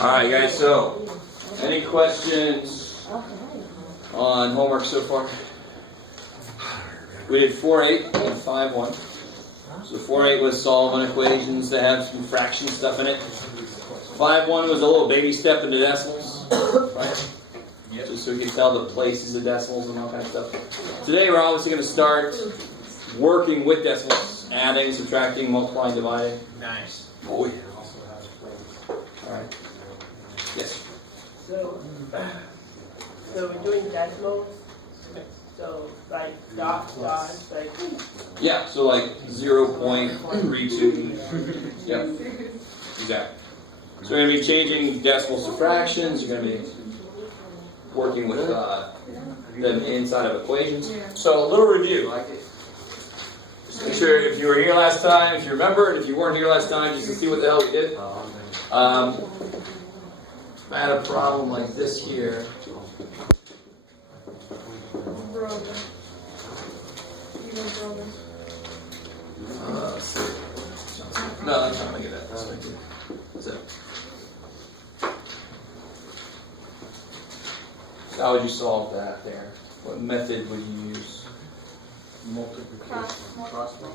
Alright guys, so any questions on homework so far? We did 4-8 and 5-1. So 4-8 was solving equations that have some fraction stuff in it. 5-1 was a little baby step into decimals, right? Just so we can tell the places of decimals and all that stuff. Today we're obviously going to start working with decimals, adding, subtracting, multiplying, dividing. Nice. Boy. Alright. Yes. So we're doing decimals. So like dot, like. Yeah, so like 0.32. Yep. Exactly. So we're going to be changing decimals to fractions. You're going to be working with them inside of equations. So a little review. Just make sure if you were here last time, if you remember, and if you weren't here last time, just to see what the hell we did. I had a problem like this here. Let's see. No, I'm trying to make it that. That's it. So how would you solve that there? What method would you use? Multiplication.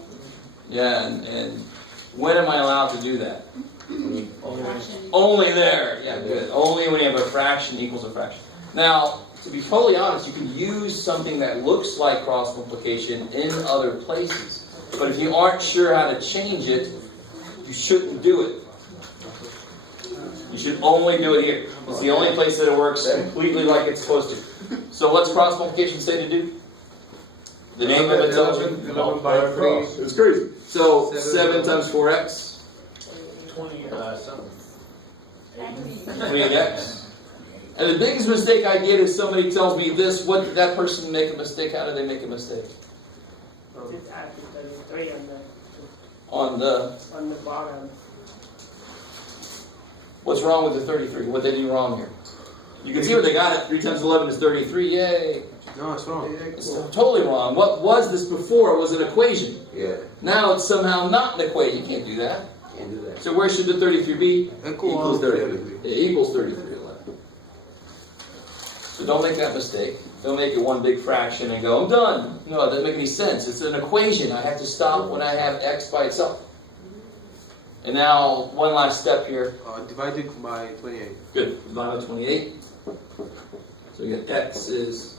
Yeah, and when am I allowed to do that? Only there. Yeah, good. Only when you have a fraction equals a fraction. Now, to be totally honest, you can use something that looks like cross multiplication in other places. But if you aren't sure how to change it, you shouldn't do it. You should only do it here. It's the only place that it works completely like it's supposed to. So what's cross multiplication say to do? The name of it tells you. 11 by 3. It's crazy. So 7 times 4x. 20 something. 28x. And the biggest mistake I get is somebody tells me this, what did that person make a mistake? How did they make a mistake? Just add the 33 On the, on the bottom. what's wrong with the 33? What they do wrong here? You can see what they got it. 3 times 11 is 33. Yay. No, it's wrong. It's totally wrong. What was this before? It was an equation. Yeah. Now it's somehow not an equation. You can't do that. Can't do that. So where should the 33 be? Equals 33. It equals 33. So don't make that mistake. Don't make it one big fraction and go, I'm done. No, it doesn't make any sense. It's an equation. I have to stop when I have x by itself. And now, one last step here. Divided by 28. Good. Divide by 28. So you get x is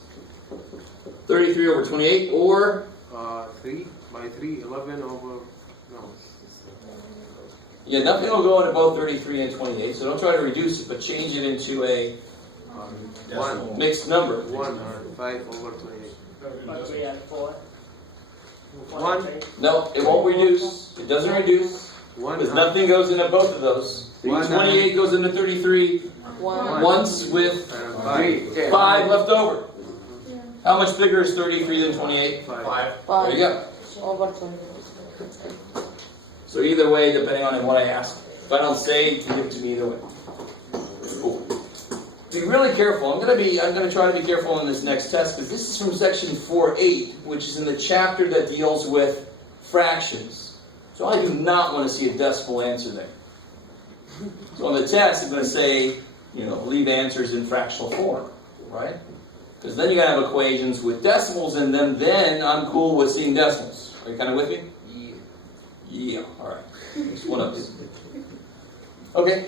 33 over 28, or 3 by 3, 11 over... No. yeah, nothing will go into both 33 and 28, so don't try to reduce it, but change it into a 1. mixed number. 1 or 5 over 28. But we have 4. 1. No, it won't reduce. It doesn't reduce. 1. Because nothing goes into both of those. 28 goes into 33 once with 5 left over. How much bigger is 33 than 28? 5. There you go. Over 20. So either way, depending on what I ask. If I don't say, you can give it to me either way. Cool. Be really careful. I'm gonna try to be careful in this next test because this is from section 4.8, which is in the chapter that deals with fractions. So I do not want to see a decimal answer there. So on the test, I'm going to say, leave answers in fractional form, right? Because then you got to have equations with decimals in them. Then I'm cool with seeing decimals. Are you kind of with me? Yeah. All right. Just one of these. Okay.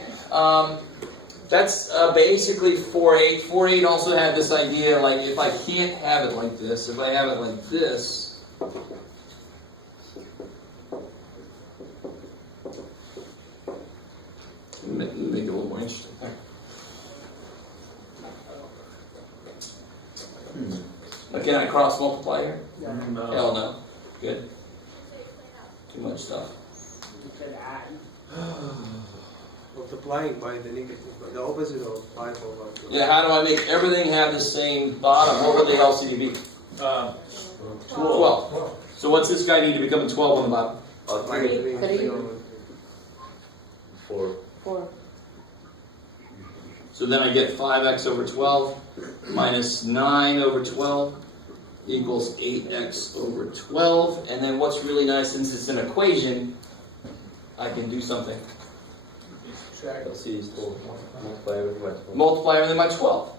That's basically 4.8. 4.8 also had this idea, like if I can't have it like this, if I have it like this, make it a little more interesting. Can I cross multiply here? No. Hell no. Good. Too much stuff. You could add. Multiplying by the negative, by the opposite of 5 over 2. Yeah, how do I make everything have the same bottom? What would the LCD be? 12. So what's this guy need to become a 12 on the bottom? 3. 4. 4. So then I get 5x over 12 minus 9 over 12 equals 8x over 12. And then what's really nice, since it's an equation, I can do something. LCD is total. Multiply everything by 12. Multiply everything by 12.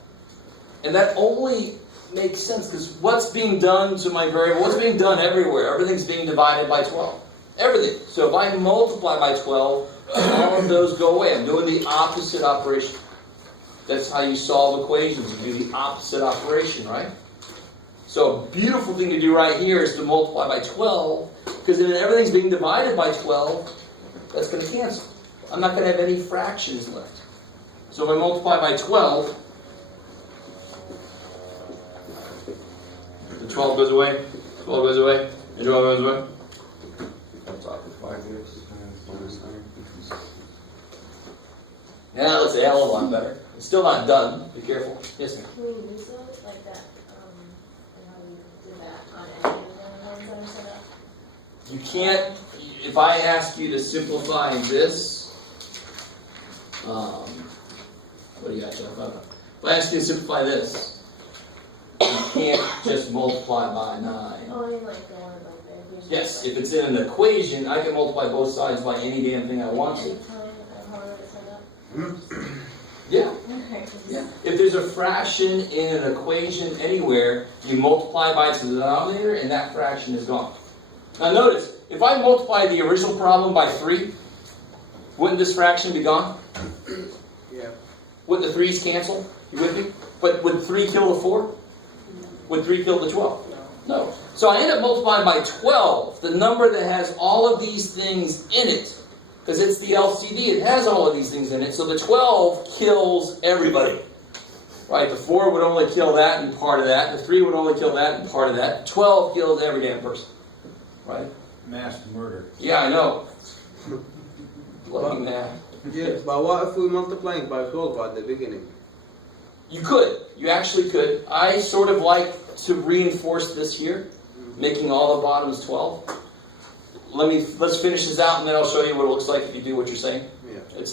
And that only makes sense because what's being done to my variable, what's being done everywhere? Everything's being divided by 12. Everything. So if I multiply by 12, all of those go away. I'm doing the opposite operation. That's how you solve equations. You do the opposite operation, right? So a beautiful thing to do right here is to multiply by 12, because then everything's being divided by 12, that's going to cancel. I'm not going to have any fractions left. So if I multiply by 12, the 12 goes away, 12 goes away, and 12 goes away. I'm talking 5 years. Minus 9. Yeah, that looks a hell of a lot better. It's still not done. Be careful. Yes, ma'am. Can we use those like that, and how you do that on any of the ones that are set up? You can't, if I ask you to simplify this, what do you got, Jeff? If I ask you to simplify this, you can't just multiply by 9. Oh, I mean like the one like the equation. Yes, if it's in an equation, I can multiply both sides by any damn thing I want to. Any time of how it's set up? Yeah. Okay. Yeah. If there's a fraction in an equation anywhere, you multiply by its denominator and that fraction is gone. Now notice, if I multiply the original problem by 3, wouldn't this fraction be gone? Yeah. Wouldn't the 3's cancel? You with me? But would 3 kill the 4? Would 3 kill the 12? No. So I end up multiplying by 12, the number that has all of these things in it. Because it's the LCD, it has all of these things in it. So the 12 kills everybody. Right? The 4 would only kill that and part of that. The 3 would only kill that and part of that. 12 kills every damn person. Right? Mass murder. Yeah, I know. Lucky man. Yeah, but what if we multiplying by 12 at the beginning? You could. You actually could. I sort of like to reinforce this here, making all the bottoms 12. Let's finish this out and then I'll show you what it looks like if you do what you're saying. Yeah. It's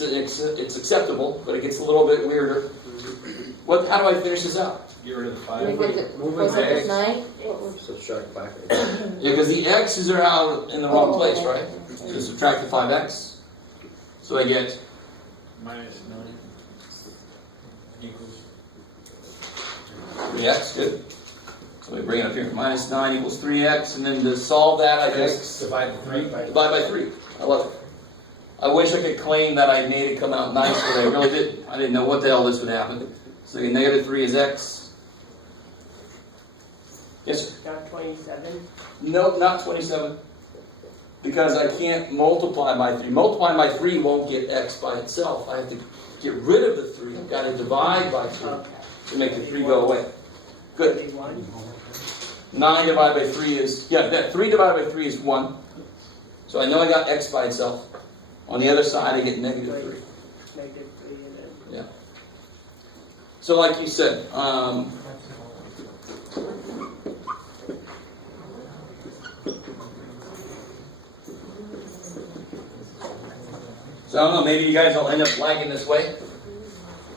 acceptable, but it gets a little bit weirder. How do I finish this out? Get rid of the 5. Was it this night? Subtract 5. Yeah, because the x's are out in the wrong place, right? So subtract the 5x. So I get Minus 9. Equals. 3x, good. So we bring it up here. Minus 9 equals 3x, and then to solve that, I just Divide the 3 by. divide by 3. I love it. I wish I could claim that I made it come out nice, but I really didn't. I didn't know what the hell this would happen. So your negative 3 is x. Yes, sir? Not 27. Nope, not 27. Because I can't multiply by 3. Multiplying by 3 won't get x by itself. I have to get rid of the 3. I've got to divide by 3 Okay. to make the 3 go away. Good. 31. 9 divided by 3 is, that 3 divided by 3 is 1. So I know I got x by itself. On the other side, I get negative 3. Negative 3 and then. Yeah. So like you said, so I don't know, maybe you guys will end up liking this way.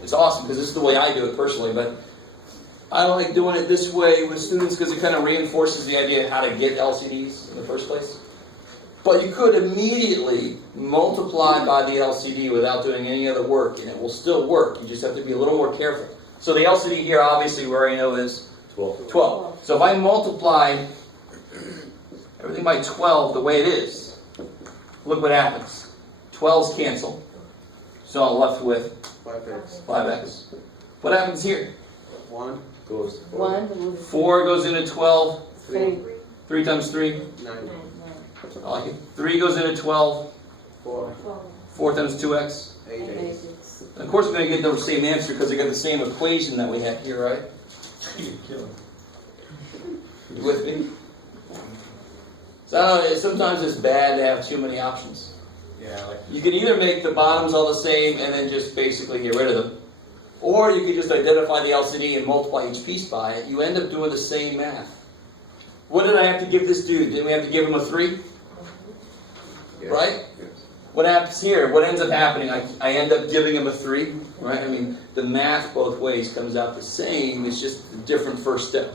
It's awesome because this is the way I do it personally, but I like doing it this way with students because it kind of reinforces the idea of how to get LCDs in the first place. But you could immediately multiply by the LCD without doing any other work, and it will still work. You just have to be a little more careful. So the LCD here, obviously, we already know is 12. So if I multiply everything by 12 the way it is, look what happens. 12's cancel. So I'm left with 5x. 5x. What happens here? 1, Goes. 1. 4 goes into 12. 3. 3 times 3. 9, I like it. 3 goes into 12. 4, 4 times 2x. 8x. And of course we're going to get the same answer because they got the same equation that we have here, right? You with me? So I don't know, sometimes it's bad to have too many options. Yeah, I like. You can either make the bottoms all the same and then just basically get rid of them. Or you can just identify the LCD and multiply each piece by it. You end up doing the same math. What did I have to give this dude? Didn't we have to give him a 3? Yes. Right? Yes. What happens here? What ends up happening? I end up giving him a 3, right? I mean, the math both ways comes out the same. It's just a different first step.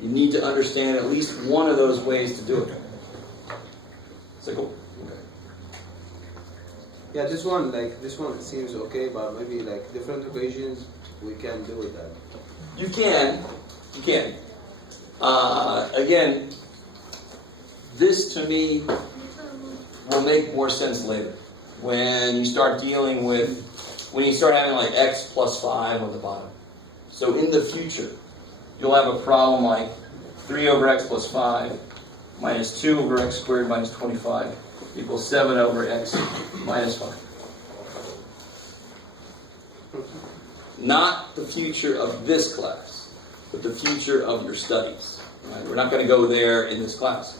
You need to understand at least one of those ways to do it. Is that cool? Yeah, this one seems okay, but maybe like different equations we can do with that. You can. Again, this to me will make more sense later. When you start dealing with, when you start having like x plus 5 on the bottom. So in the future, you'll have a problem like 3 over x plus 5 minus 2 over x squared minus 25 equals 7 over x minus 5. Not the future of this class, but the future of your studies. Right? We're not going to go there in this class.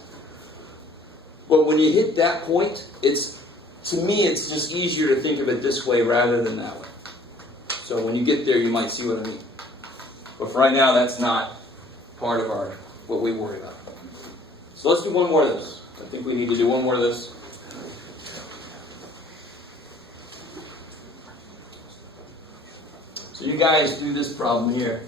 But when you hit that point, to me, it's just easier to think of it this way rather than that way. So when you get there, you might see what I mean. But for right now, that's not part of what we worry about. So let's do one more of this. I think we need to do one more of this. So you guys do this problem here.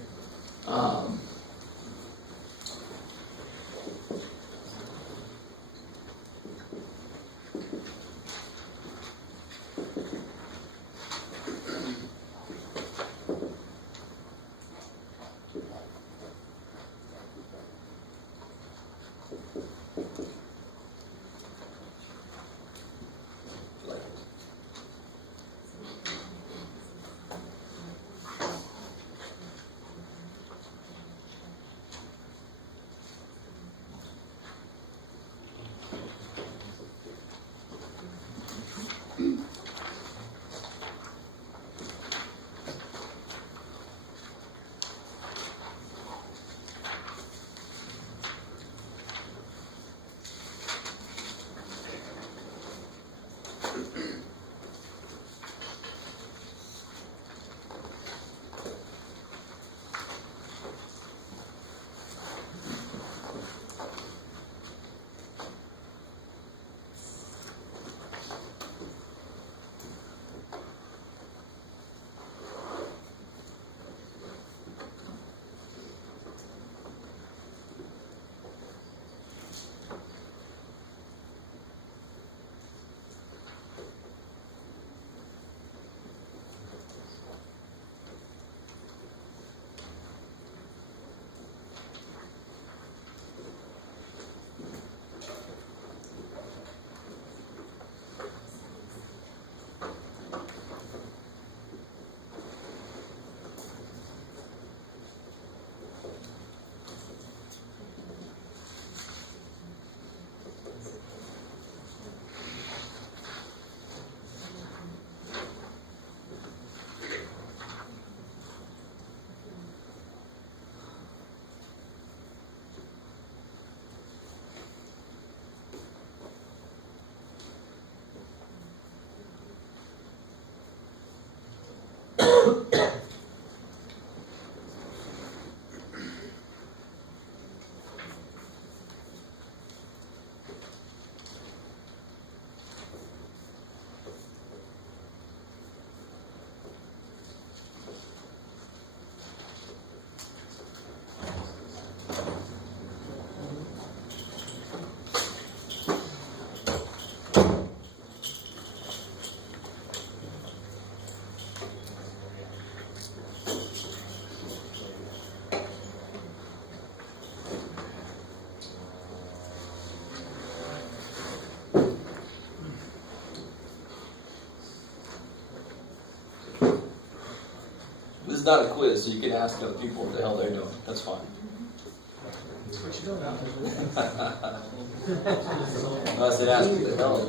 This is not a quiz, so you can ask other people what the hell they're doing. That's fine. I said ask what the hell.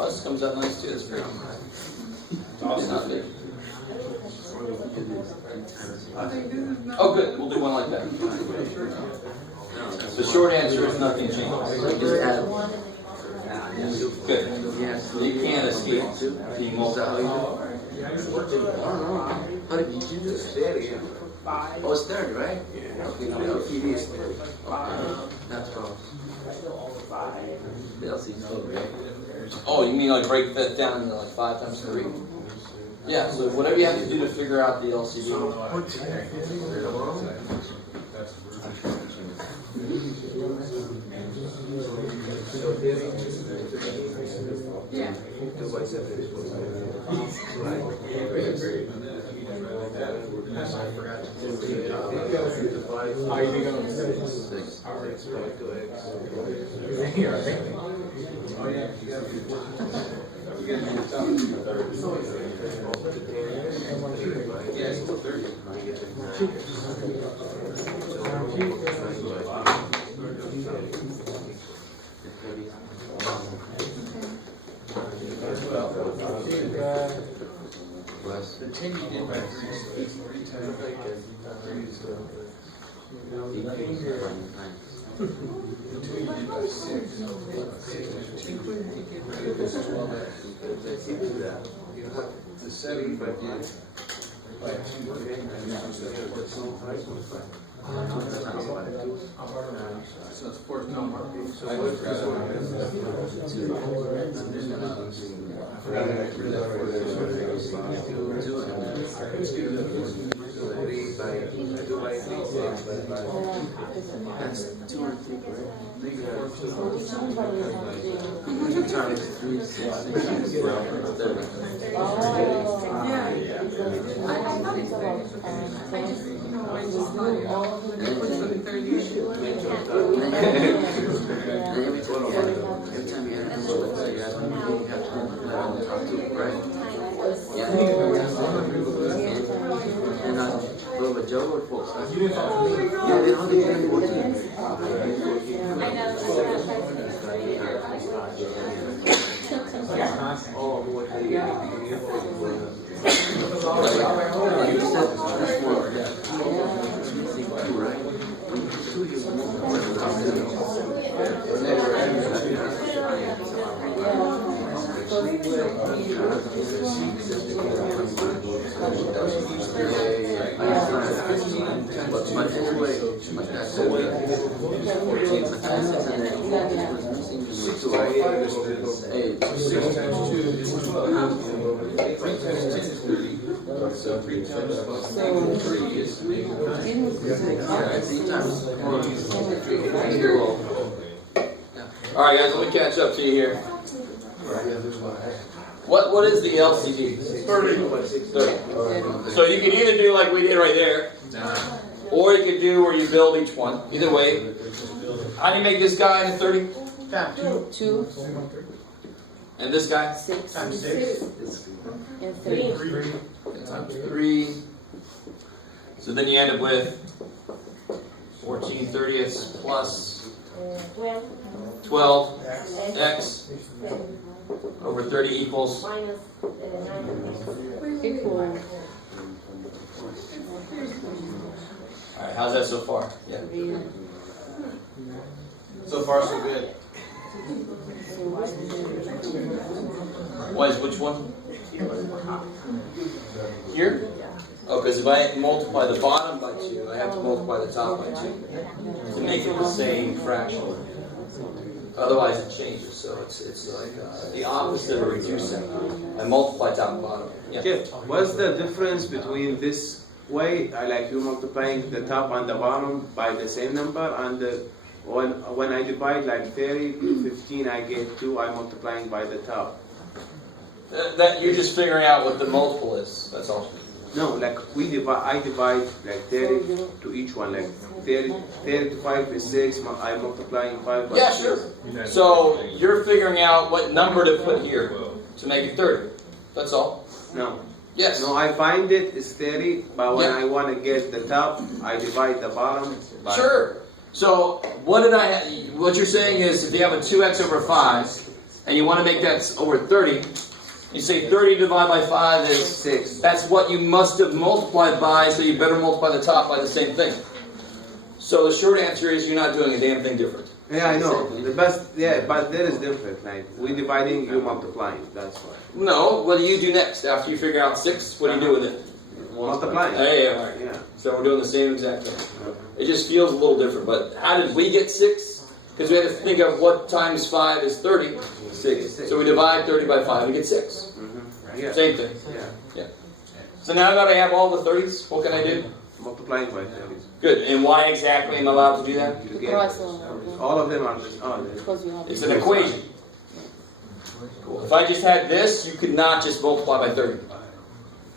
Oh, this comes out nice too, that's great. It's not big. Oh, good, we'll do one like that. The short answer is nothing changes. Just add. Good. Yes. You can't escape being multiplied. I don't know. How did you do this? Five. Oh, it's third, right? Okay, no, LCD is third. That's wrong. Five. The LCD is third, right? Oh, you mean like break that down into like 5 times 3? Yeah, so whatever you have to do to figure out the LCD. Yeah. Plus. So it's 4 number. That's 2 and 3, right? 2 times 3 is 6. 30. And every time you add a number, let's say you add 1, you have to multiply on the top 2, right? Yeah. And with Joe or folks? Yeah, then how did you get 14? You said this one, it's missing 2, right? When you put 2, you multiply the top 2. But anyway, like that said, 14, like I said, and then it was missing 2, right? Hey, 6 times 2 is 12. 3 times 10 is 30. So 3 times 3 is 6. 3 times 4 is 12. All right, guys, let me catch up to you here. What is the LCD? 30. So you could either do like we did right there, or you could do where you build each one. Either way. How do you make this guy into 30? 2, And this guy? 6, Times 6. and 3. Times 3. So then you end up with 14 30ths plus 12 x over 30 equals. Minus 9. Equal. Alright, how's that so far? Yeah. So far, so good. Why is which one? Here? Oh, because if I multiply the bottom by 2, I have to multiply the top by 2 to make it the same fraction. Otherwise it changes, so it's like the opposite of reducing. I multiply top and bottom. Yeah. Okay, what's the difference between this way, like you multiplying the top and the bottom by the same number, and when I divide like 30 to 15, I get 2, I'm multiplying by the top. That you're just figuring out what the multiple is. That's all. No, like I divide like 30 to each one, like 30 to 5 is 6, I'm multiplying 5 by 6. Yeah, sure. So you're figuring out what number to put here to make it 30. That's all. No. Yes. No, I find it's 30, but when I want to get the top, I divide the bottom by... Sure. So what you're saying is if you have a 2x over 5 and you want to make that over 30, you say 30 divided by 5 is 6. that's what you must have multiplied by, so you better multiply the top by the same thing. So the short answer is you're not doing a damn thing different. Yeah, I know. The best, yeah, but there is different. Like we dividing, you multiplying. That's why. No, what do you do next? After you figure out 6, what do you do with it? Multiplying. Hey, all right. Yeah. So we're doing the same exact thing. It just feels a little different. But how did we get 6? Because we had to think of what times 5 is 30. 6. So we divide 30 by 5 and get 6. Yeah. Same thing. Yeah. So now that I have all the 30s, what can I do? Multiplying by 30. Good. And why exactly am I allowed to do that? You get Cross over. all of them are just Because you have. It's an equation. Cool. If I just had this, you could not just multiply by 30.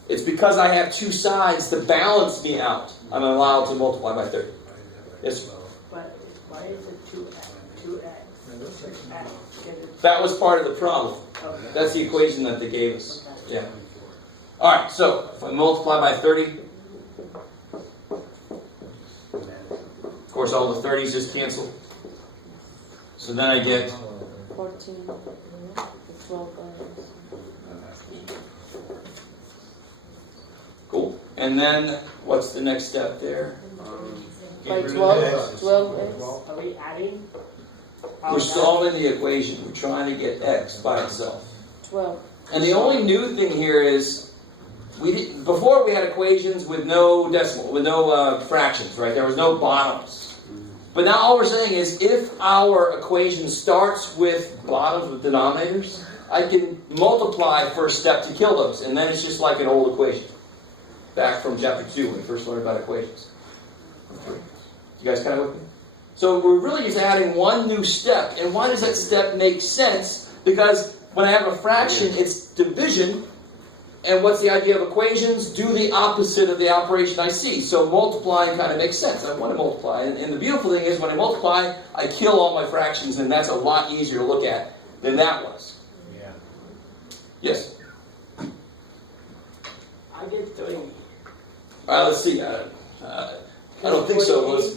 It's because I have two sides to balance me out. I'm allowed to multiply by 30. Yes. But why is it 2x? That was part of the problem. Okay. That's the equation that they gave us. Yeah. All right. So if I multiply by 30, of course, all the 30s just cancel. So then I get 14, 12. cool. And then what's the next step there? By 12, 12x. Are we adding? We're solving the equation. We're trying to get x by itself. 12. And the only new thing here is before we had equations with no decimal, with no fractions, right? There was no bottoms. But now all we're saying is if our equation starts with bottoms, with denominators, I can multiply first step to kill those. And then it's just like an old equation. Back from chapter 2 when we first learned about equations. You guys kind of with me? So we're really just adding one new step. And why does that step make sense? Because when I have a fraction, it's division. And what's the idea of equations? Do the opposite of the operation I see. So multiplying kind of makes sense. I want to multiply. And the beautiful thing is when I multiply, I kill all my fractions, and that's a lot easier to look at than that was. Yeah. Yes? I get 30. All right, let's see. I don't think so.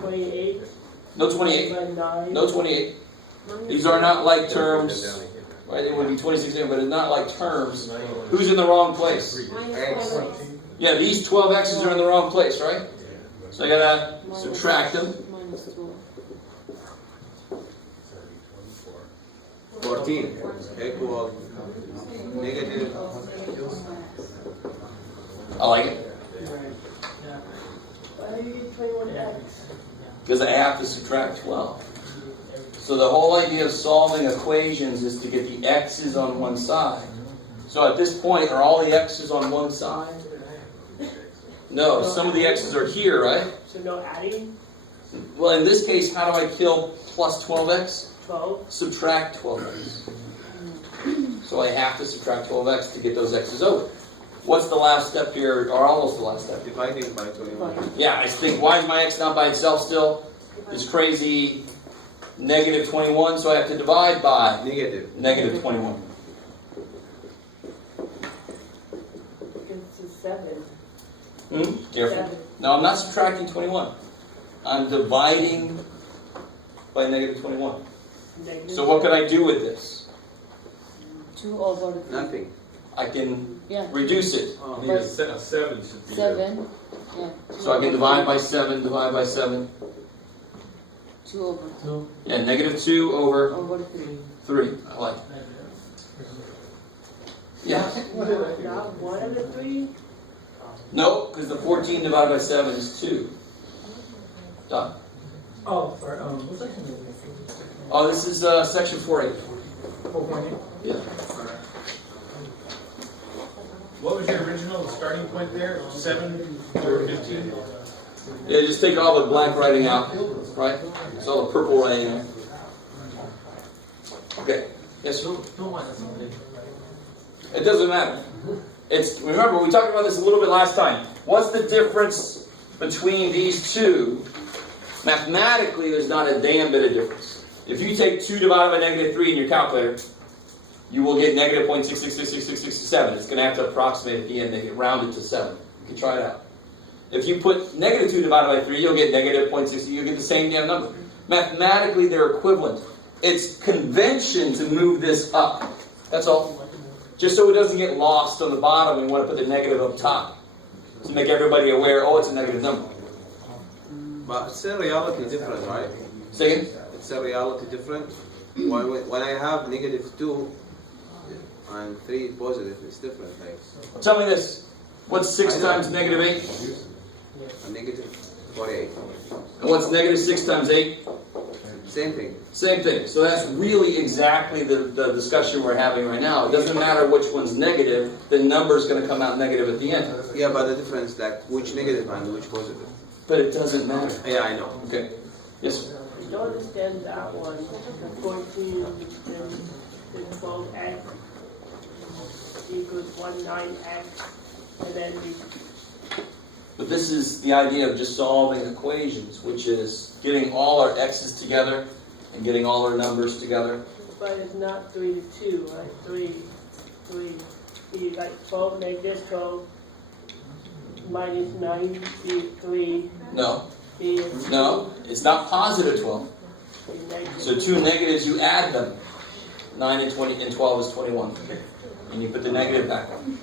28. No 28. By 9. No 28. These are not like terms. Right? It would be 26, but it's not like terms. Who's in the wrong place? Yeah, these 12 x's are in the wrong place, right? So I gotta subtract them. Minus 12. 14 equal negative. I like it. Why do you get 21x? Because I have to subtract 12. So the whole idea of solving equations is to get the x's on one side. So at this point, are all the x's on one side? No, some of the x's are here, right? So no adding? Well, in this case, how do I kill plus 12x? 12. Subtract 12x. So I have to subtract 12x to get those x's over. What's the last step here, or almost the last step? Dividing by 21. Yeah, I think, why is my x not by itself still? It's crazy negative 21, so I have to divide by Negative. negative 21. It's 7. Careful. 7. No, I'm not subtracting 21. I'm dividing by negative 21. Negative. So what could I do with this? 2 over 3. Nothing. I can Yeah. reduce it. Need a 7 should be there. 7. Yeah. So I can divide by 7, divide by 7. 2 over 2. Yeah, negative 2 over Over 3. 3. I like it. Yeah. Not 1 over 3? No, because the 14 divided by 7 is 2. Done. Oh, for, what section is this? Oh, this is section 4.8. 4.8? Yeah. What was your original starting point there? 7 or 15? Yeah, just take all the black writing out, right? It's all the purple writing out. Okay. Yes? It doesn't matter. Remember, we talked about this a little bit last time. What's the difference between these two? Mathematically, there's not a damn bit of difference. If you take 2 divided by negative 3 in your calculator, you will get negative 0.666667. It's going to have to approximate at the end, make it rounded to 7. You can try it out. If you put negative 2 divided by 3, you'll get negative 0.60. You'll get the same damn number. Mathematically, they're equivalent. it's convention to move this up. That's all. Just so it doesn't get lost on the bottom, we want to put the negative up top. To make everybody aware, oh, it's a negative number. But it's a reality different, right? Say again? It's a reality different. When I have -2 and 3 positive, it's different. Like Tell me this. What's 6 times -8? a -48. And what's -6 times 8? Same thing. Same thing. So that's really exactly the discussion we're having right now. It doesn't matter which one's negative, the number's going to come out negative at the end. Yeah, but the difference, like which negative and which positive. But it doesn't matter. Yeah, I know. Okay. Yes, sir. I don't understand that one, the 14 and the 12x equals 19x, and then the But this is the idea of just solving equations, which is getting all our x's together and getting all our numbers together. but it's not 3 to 2, right? 3, be like 12 negative 12 minus 9, be 3, No, be no, it's not positive 12. negative. So 2 negatives, you add them. 9 and 20 and 12 is 21. And you put the negative back on.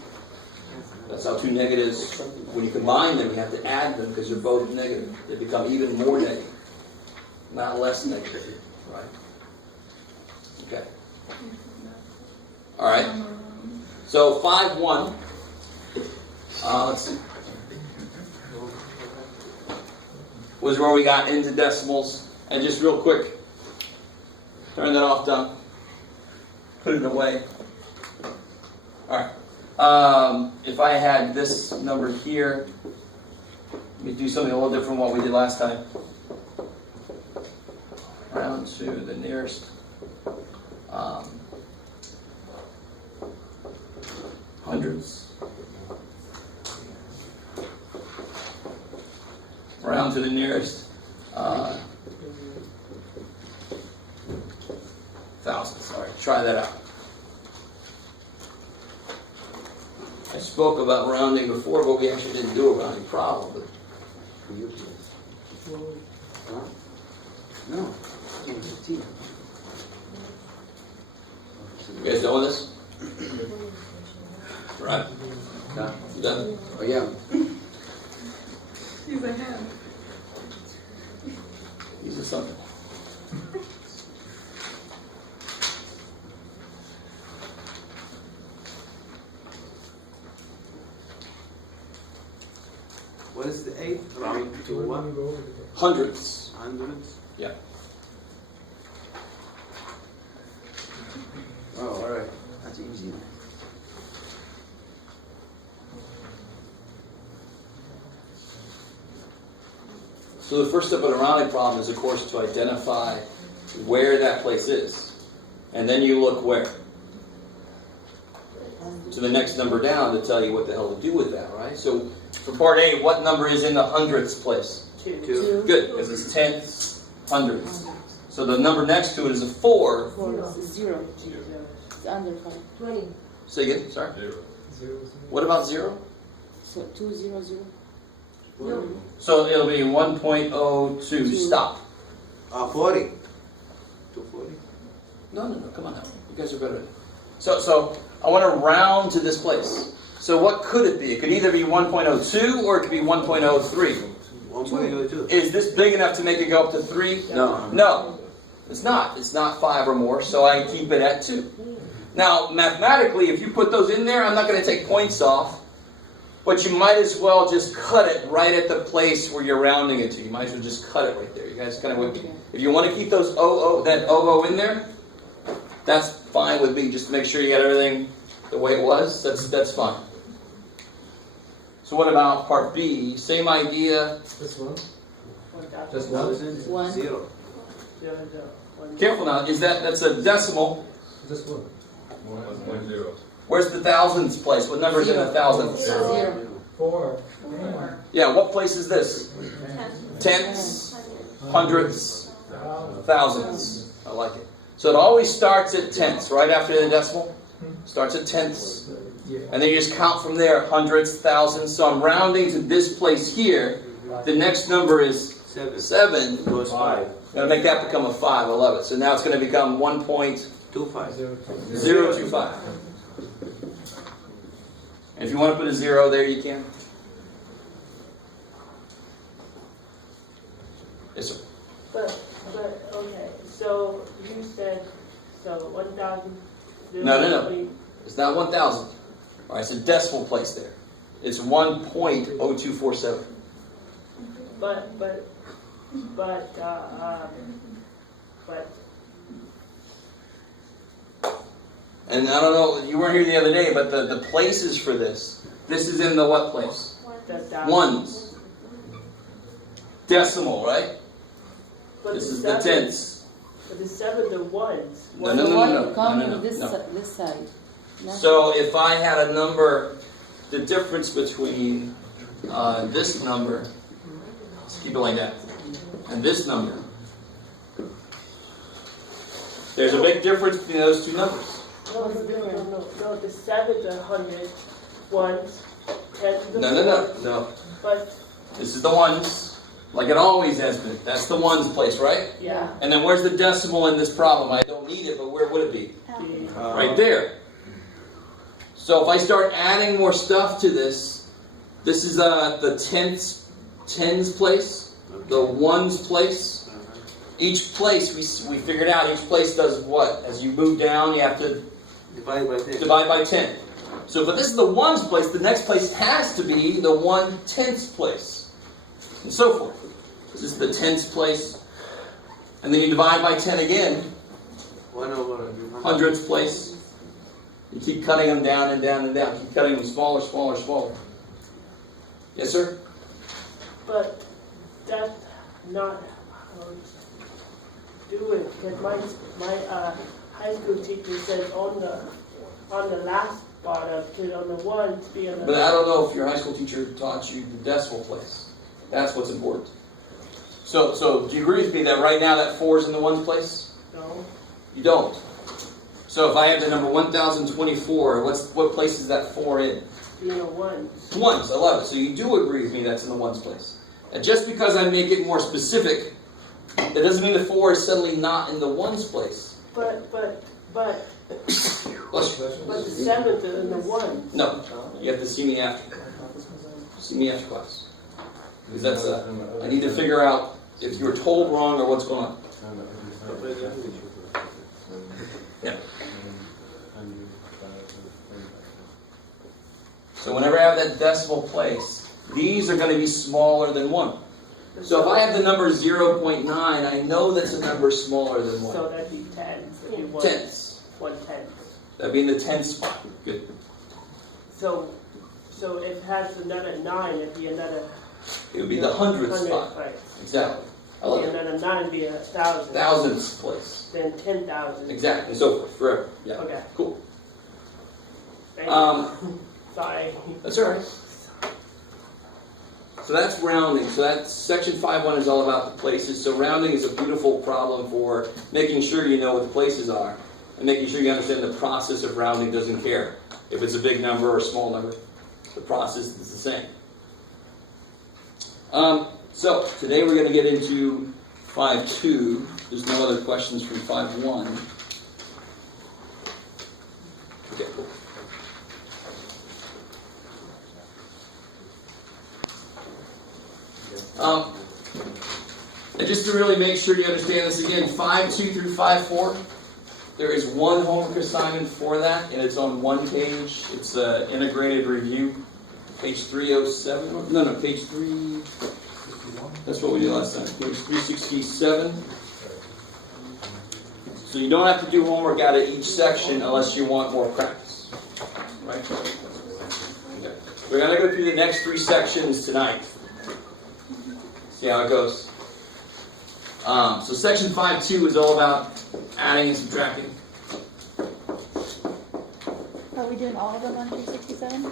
That's how 2 negatives, when you combine them, you have to add them because they're both negative. They become even more negative, not less negative, right? Okay. All right. So 5-1. Let's see. Was where we got into decimals. And just real quick, turn that off, Doug. Put it away. All right. If I had this number here, let me do something a little different from what we did last time. Round to the nearest hundreds. Round to the nearest thousands. All right, try that out. I spoke about rounding before, but we actually didn't do a rounding problem. But No. 15. you guys done with this? Right? Yeah. You done? Oh yeah. These are something. What is the 8? Round to what? Hundreds. Hundreds? Yeah. Oh, all right. That's easy. So the first step of the rounding problem is, of course, to identify where that place is. And then you look where? To the next number down to tell you what the hell to do with that, right? So for part A, what number is in the hundredths place? 2. Good, because it's tenths, hundredths. So the number next to it is a 4. 4 is 0. It's under 5. 20. Say again, sorry? 0. What about 0? So 2, 0, 0. No. So it'll be 1.02. Stop. 40. 240. No, come on now. You guys are better at it. So I want to round to this place. So what could it be? It could either be 1.02 or it could be 1.03. 1.02. Is this big enough to make it go up to 3? No. No, it's not. It's not 5 or more, so I keep it at 2. Now, mathematically, if you put those in there, I'm not going to take points off, but you might as well just cut it right at the place where you're rounding it to. You might as well just cut it right there. You guys kind of with me? If you want to keep those that 00 in there, that's fine with me. Just to make sure you got everything the way it was. That's fine. So what about part B? Same idea. This one. Just 1,000. 1. 0. Careful now. That's a decimal? This one. 1.0. Where's the thousands place? What number's in the thousands? 0. 4. Yeah, what place is this? Tenths, hundredths, thousands. I like it. So it always starts at tenths, right after the decimal. Starts at tenths. Yeah. And then you just count from there, hundreds, thousands. So I'm rounding to this place here. The next number is 7. 7. Goes 5. Gonna make that become a 5, I love it. So now it's gonna become 1.025. 2.5. And if you wanna put a 0 there, you can. Yes, sir. But, okay, so you said, so 1,000. No. It's not 1,000. All right, it's a decimal place there. It's 1.0247. But, And I don't know, you weren't here the other day, but the places for this is in the what place? that's Ones. Decimal, right? But This the is the seven- tens. But the 7 are ones. No, The no, one no, coming no, this no. this side. No? So if I had a number, the difference between this number, let's keep it like that, and this number, there's a big difference between those two numbers. No, the 7s are 100, ones, 10s are No. But, This is the ones, like it always has been. That's the ones place, right? yeah, And then where's the decimal in this problem? I don't need it, but where would it be? Right there. So if I start adding more stuff to this, this is the tens place, the ones place. Each place, we figured out, each place does what? As you move down, you have to Divide by 10. divide by 10. So if this is the ones place, the next place has to be the 1/10th place. And so forth. This is the tens place. And then you divide by 10 again, 100th place. You keep cutting them down and down and down. Keep cutting them smaller, smaller, smaller. Yes, sir? but that's not how to do it, because my high school teacher said on the last part of it, on the ones, be on the. But I don't know if your high school teacher taught you the decimal place. That's what's important. So do you agree with me that right now that 4 is in the ones place? No, You don't. So if I have the number 1024, what place is that 4 in? be in the ones. Ones, I love it. So you do agree with me that's in the ones place. And just because I make it more specific, that doesn't mean the 4 is suddenly not in the ones place. But Bless you. the 7s are in the ones. No, you have to see me after. See me after class. Because that's, I need to figure out if you were told wrong or what's going on. Yeah. So whenever I have that decimal place, these are going to be smaller than 1. So if I have the number 0.9, I know that's a number smaller than 1. So that'd be 10s. It'd be one, Tenths. 1/10. That'd be in the 10th spot. Good. So if it has another 9, it'd be another. It would be the 100th spot. Right. Exactly. I love it. Another 9 be 1,000. 1000th place. Then 10,000. Exactly. So forth. Forever. Yeah. Okay. Cool. Thank you. Sorry. That's all right. So that's rounding. So that's section 5.1 is all about the places. So rounding is a beautiful problem for making sure you know what the places are and making sure you understand the process of rounding doesn't care if it's a big number or a small number. The process is the same. So today we're going to get into 5.2. There's no other questions from 5.1. Okay, cool. And just to really make sure you understand this again, 5.2 through 5.4, there is one homework assignment for that, and it's on one page. It's an integrated review, page 307. No, page 3. That's what we did last time. Page 367. So you don't have to do homework out of each section unless you want more practice. Right? Okay. We're going to go through the next 3 sections tonight. See how it goes. So section 5.2 is all about adding and subtracting. Are we doing all of them on 367?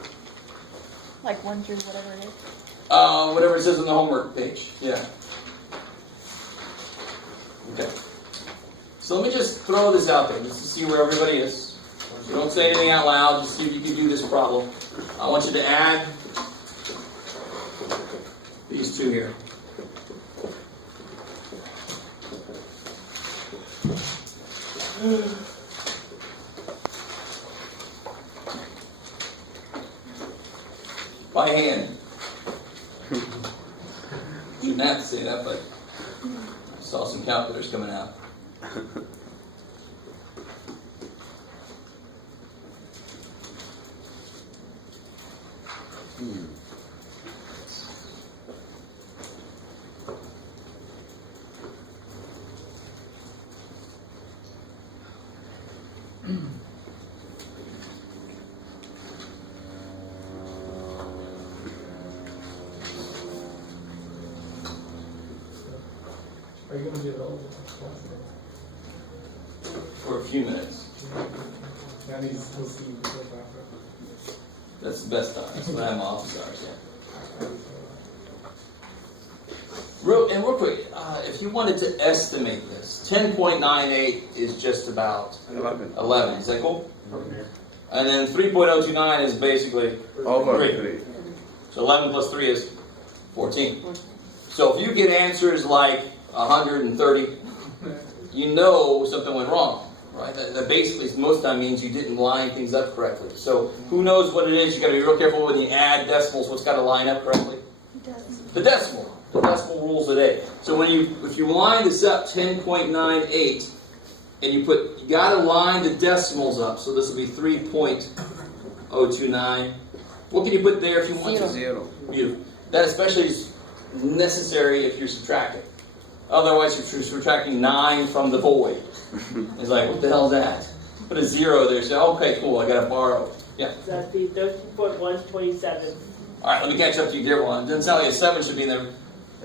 Like 1 through whatever it is? Whatever it says on the homework page. Yeah. Okay. So let me just throw this out there just to see where everybody is. So don't say anything out loud. Just see if you can do this problem. I want you to add these two here. By hand. Shouldn't have to say that, but I saw some calculators coming out. Are you gonna be available? For a few minutes. Yeah, he'll see you before after. That's the best time. That's when I'm office hours, yeah. Real quick, if you wanted to estimate this, 10.98 is just about 11. Is that cool? And then 3.029 is basically Over 3. 3. So 11 plus 3 is 14. So if you get answers like 130, you know something went wrong, right? That basically most of the time means you didn't line things up correctly. So who knows what it is? You got to be real careful when you add decimals. What's got to line up correctly? The decimal. The decimal rules the day. So if you line this up 10.98, and you got to line the decimals up. So this will be 3.029. What can you put there if you want to? 0. Beautiful. That especially is necessary if you're subtracting. Otherwise, if you're subtracting 9 from the void, it's like, what the hell is that? Put a 0 there. Say, okay, cool. I got to borrow. Yeah. That'd be 13.127. All right. Let me catch up to you, dear one. It doesn't sound like a 7 should be in there.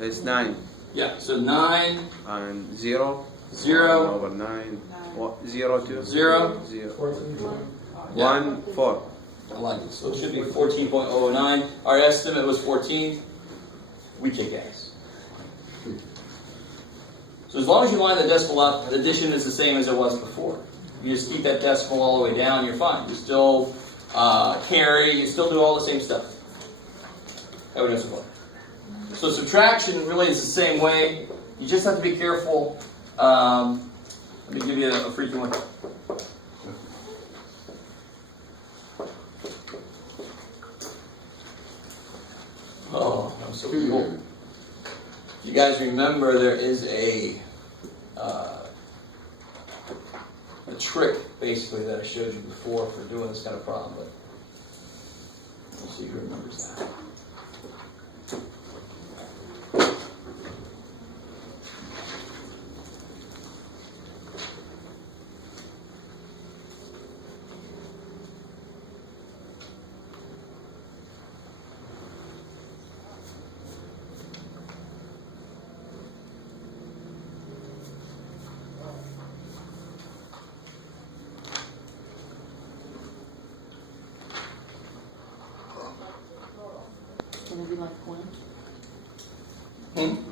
It's 9. Yeah. So 9, And 0. 0, Over 9. 0, 2. 0. 0. 14. 1, 4. I like it. So it should be 14.009. Our estimate was 14. We kick ass. So as long as you line the decimal up, the addition is the same as it was before. You just keep that decimal all the way down, you're fine. You still carry, you still do all the same stuff. That would be simple. So subtraction really is the same way. You just have to be careful. Let me give you a freaky one. Oh, I'm so cool. You guys remember there is a trick, basically, that I showed you before for doing this kind of problem, but we'll see who remembers that. Gonna be like 1.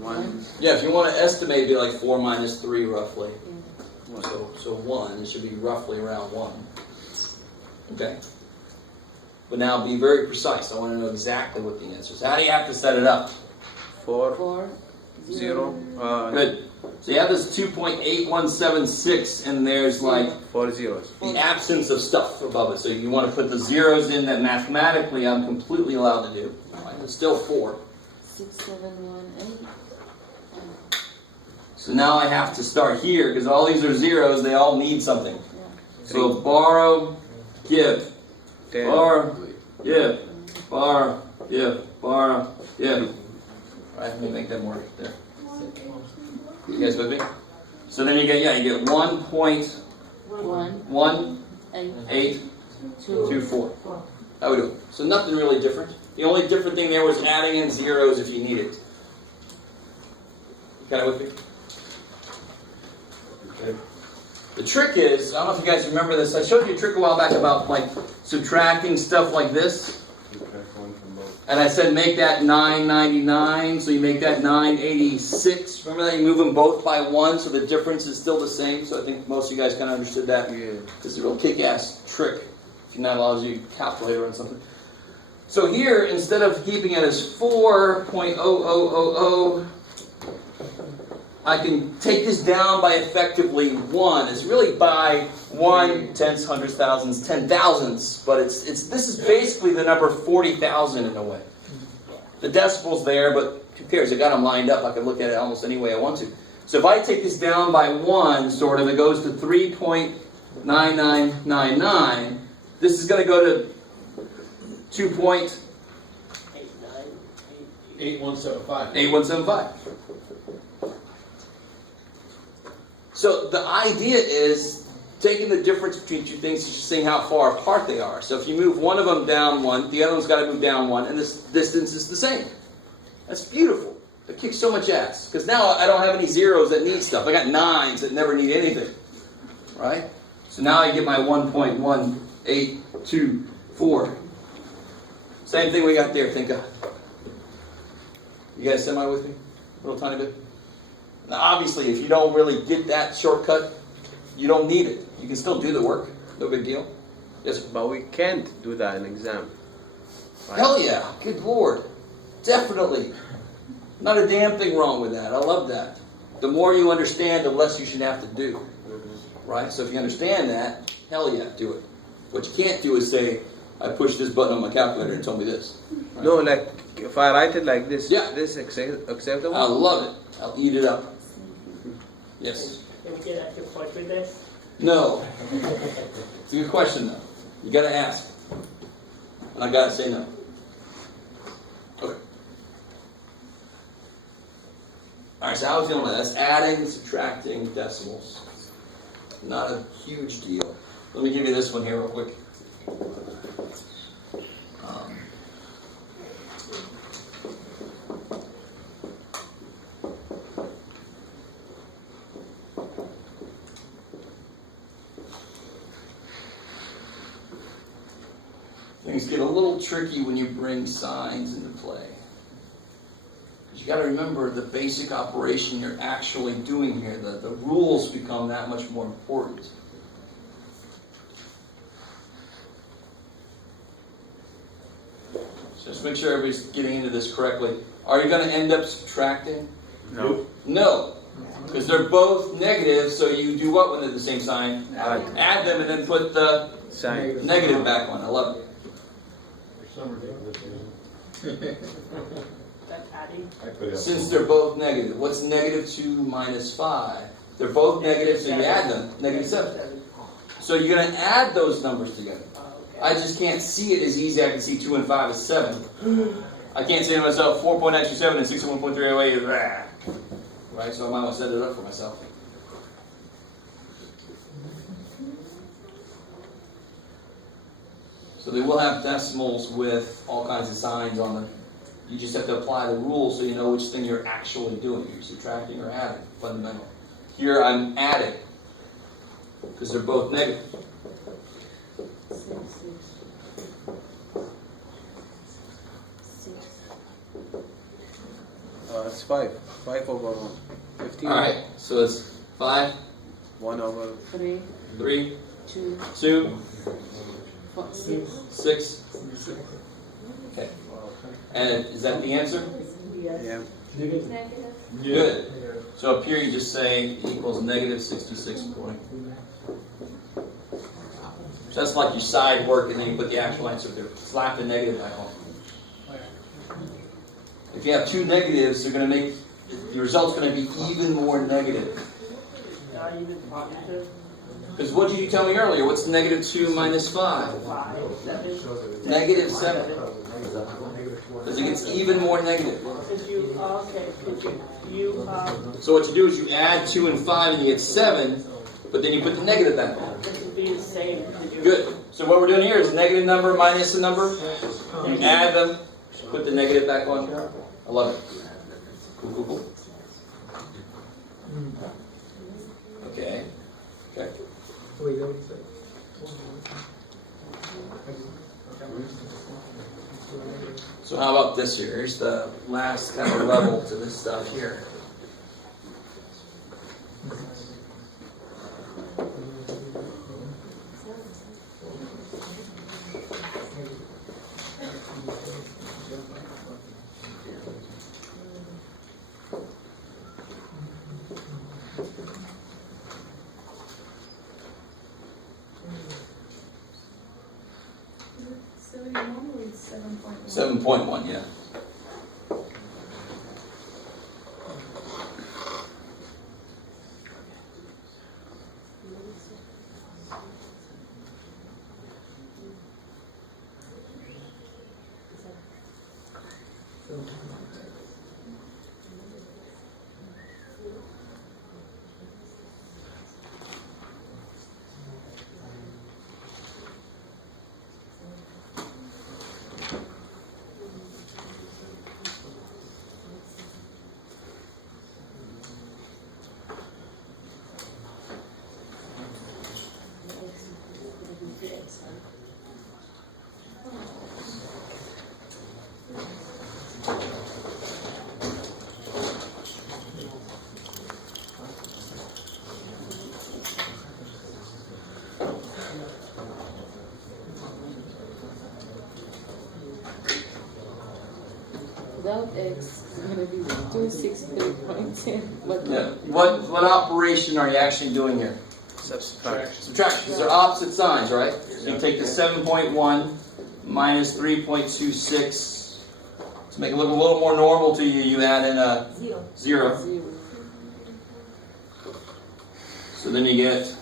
1. Yeah, if you want to estimate, it'd be like 4 minus 3 roughly. Yeah. So 1, it should be roughly around 1. Okay? But now be very precise. I want to know exactly what the answer is. How do you have to set it up? 4. 4, 0. Good. So you have this 2.8176, and there's like 4 zeros. the absence of stuff above it. So you want to put the zeros in that mathematically I'm completely allowed to do. Right? It's still 4. 6, 7, 1, 8. So now I have to start here, because all these are zeros, they all need something. Yeah. So borrow, give. 10. Borrow, give. Borrow, give. Borrow, give. All right, let me make that work there. You guys with me? So then you get 1.1824. 8, 2, How we do? So nothing really different. The only different thing there was adding in zeros if you need it. You kind of with me? Okay. The trick is, I don't know if you guys remember this, I showed you a trick a while back about like subtracting stuff like this. And I said make that 999, so you make that 986. Remember that? You move them both by 1, so the difference is still the same. So I think most of you guys kind of understood that. Yeah. It's a real kick-ass trick if you're not allowed to use a calculator on something. So here, instead of keeping it as 4.0000, I can take this down by effectively 1. It's really by 1, tenths, hundreds, thousands, 10,000ths, but this is basically the number 40,000 in a way. The decibel's there, but who cares? I got them lined up. I can look at it almost any way I want to. So if I take this down by 1, sort of, it goes to 3.9999. This is going to go to 8175. 2.8175. So the idea is taking the difference between two things, just seeing how far apart they are. So if you move one of them down 1, the other one's got to move down 1, and this distance is the same. That's beautiful. It kicks so much ass. Because now I don't have any zeros that need stuff. I got 9s that never need anything. Right? So now I get my 1.1824. Same thing we got there, thank God. You guys semi with me? A little tiny bit? Now obviously, if you don't really get that shortcut, you don't need it. You can still do the work. No big deal. Yes, sir? But we can't do that in exam. Right? Hell yeah. Good Lord. Definitely. Not a damn thing wrong with that. I love that. The more you understand, the less you should have to do. Right? So if you understand that, hell yeah, do it. What you can't do is say, I push this button on my calculator and tell me this. Right? No, like if I write it like this, Yeah. this acceptable? I love it. I'll eat it up. Yes. Can we get at your point with this? No. It's a good question, though. You got to ask. And I got to say no. Okay. All right, so how are we feeling about that? That's adding, subtracting decimals. Not a huge deal. Let me give you this one here real quick. Things get a little tricky when you bring signs into play. You got to remember the basic operation you're actually doing here. The rules become that much more important. So just make sure everybody's getting into this correctly. Are you going to end up subtracting? No. No. Because they're both negative, so you do what when they're the same sign? Add them and then put the Sign. negative back on. I love it. That's adding. Since they're both negative, what's negative 2 minus 5? They're both negative, so you add them. Negative 7. So you're going to add those numbers together. I just can't see it as easy. I can see 2 and 5 as 7. I can't say to myself 4.927 and 61.308 is right. So I might want to set it up for myself. So they will have decimals with all kinds of signs on them. You just have to apply the rules so you know which thing you're actually doing. You're subtracting or adding, fundamental. Here I'm adding, because they're both negative. It's 5. 5 over 15. All right, so it's 5, 1 over 3, 3, 2, 2, 4, 6. 6. Okay. And is that the answer? Yes. yeah. Negative. Good. So up here you just say equals negative 66 point. So that's like your side work, and then you put the actual answer there. Slap the negative back on. If you have two negatives, they're going to make the result's going to be even more negative. Not even positive. Because what did you tell me earlier? What's negative 2 minus 5? 5, 7. Negative 7. Because it gets even more negative. Could you, So what you do is you add 2 and 5 and you get 7, but then you put the negative back on. this would be the same. Good. So what we're doing here is negative number minus a number. You add them, put the negative back on. I love it. Cool, cool, cool. Okay. Okay. Wait, that was it. So how about this here? Here's the last kind of level to this stuff here. 7.1. 7.1, yeah. Without X, it's gonna be 263.10. But Yeah. What operation are you actually doing here? Subtraction. Subtraction, because they're opposite signs, right? So you take the 7.1 minus 3.26. To make it look a little more normal to you, you add in a 0. 0. So then you get,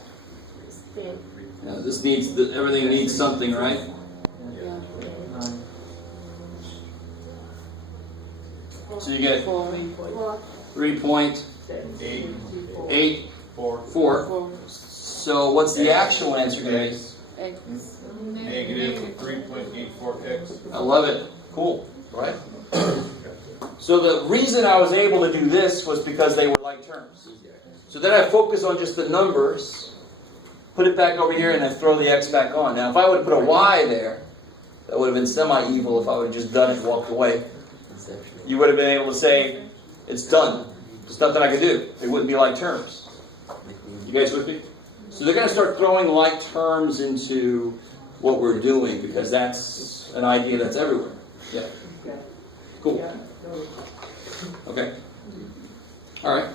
Then this needs, everything needs something, right? Yeah. So you get 4. 3.84. 4. 4. So what's the actual answer going to be? X. Negative 3.84x. I love it. Cool, right? So the reason I was able to do this was because they were like terms. So then I focus on just the numbers, put it back over here, and I throw the x back on. Now if I would have put a y there, that would have been semi-evil if I would have just done it and walked away. You would have been able to say, it's done. There's nothing I can do. It wouldn't be like terms. You guys with me? So they're going to start throwing like terms into what we're doing because that's an idea that's everywhere. Yeah. Cool. Okay. All right.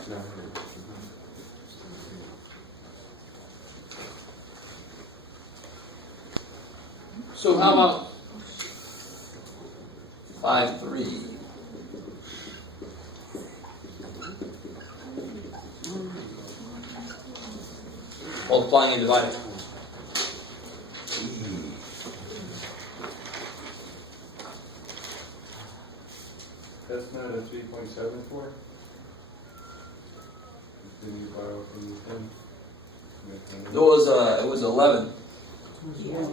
So how about 5.3? Multiplying and dividing. That's not a 3.74? Did you borrow from the 10? It was 11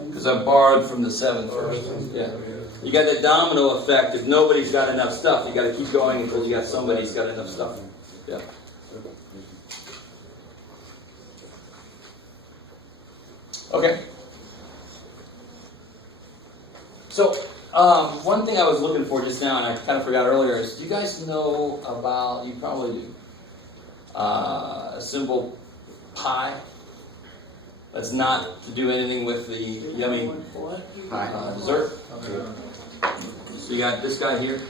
because I borrowed from the 7 first. Yeah. You got that domino effect. If nobody's got enough stuff, you got to keep going until you got somebody who's got enough stuff. Yeah. Okay. So, one thing I was looking for just now, and I kind of forgot earlier, is do you guys know about, you probably do, a symbol pi? That's not to do anything with the yummy dessert. So you got this guy here.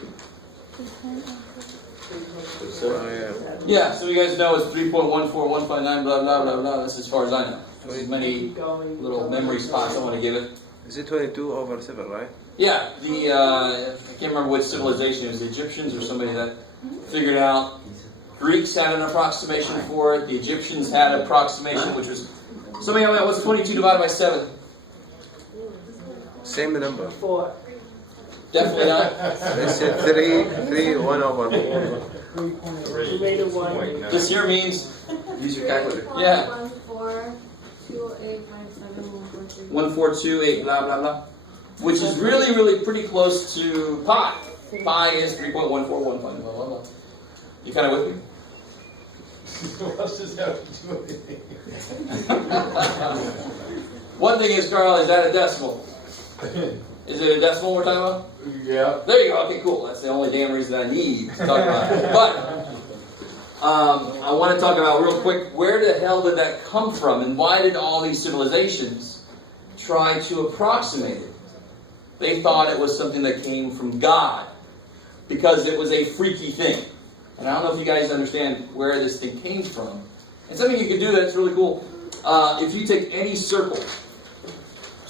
Yeah, so you guys know it's 3.14159, blah, blah, blah, blah. That's as far as I know. As many little memory spots I want to give it. Is it 22/7, right? Yeah, I can't remember which civilization it was, the Egyptians or somebody that figured out. Greeks had an approximation for it. The Egyptians had an approximation, which was, somebody know what's 22 divided by 7? Same number. 4. Definitely not. They said 3, 1/4. You made a 1. This here means, Use your calculator. yeah, 142857143. 1428, blah, blah, blah. Which is really, really pretty close to pi. Pi is 3.1415, blah, blah, blah. You kind of with me? What else does that have to do with anything? One thing is, Carl, is that a decimal? Is it a decimal we're talking about? Yeah. There you go. Okay, cool. That's the only damn reason I need to talk about it. But I want to talk about real quick, where the hell did that come from, and why did all these civilizations try to approximate it? They thought it was something that came from God because it was a freaky thing. And I don't know if you guys understand where this thing came from. And something you can do that's really cool. If you take any circle,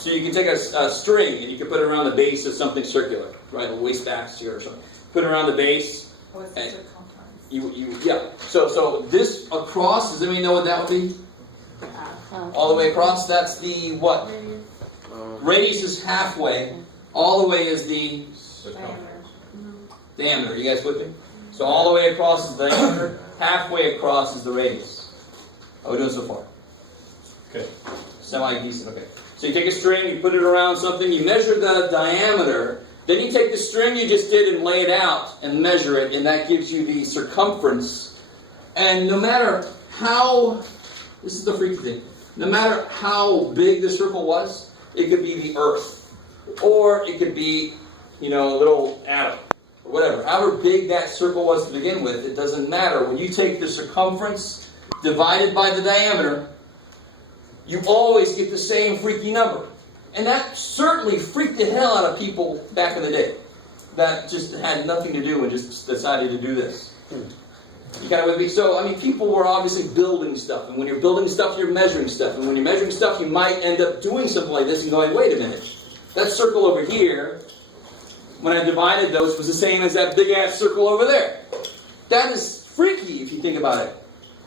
So you can take a string and you can put it around the base of something circular, right? A waste basket or something. Put it around the base. What's the circumference? Yeah. So this across, does anybody know what that would be? All the way across, that's the what? Radius is halfway. All the way is the diameter. You guys with me? So all the way across is the diameter. Halfway across is the radius. How are we doing so far? Okay. Semi-decent, okay. So you take a string, you put it around something, you measure the diameter, then you take the string you just did and lay it out and measure it, and that gives you the circumference. And no matter how, this is the freaky thing, no matter how big the circle was, it could be the Earth, or it could be, a little atom, or whatever. However big that circle was to begin with, it doesn't matter. When you take the circumference divided by the diameter, you always get the same freaky number. And that certainly freaked the hell out of people back in the day. That just had nothing to do and just decided to do this. You kind of with me? So, people were obviously building stuff. And when you're building stuff, you're measuring stuff. And when you're measuring stuff, you might end up doing something like this and going, wait a minute. That circle over here, when I divided those, was the same as that big-ass circle over there. That is freaky if you think about it.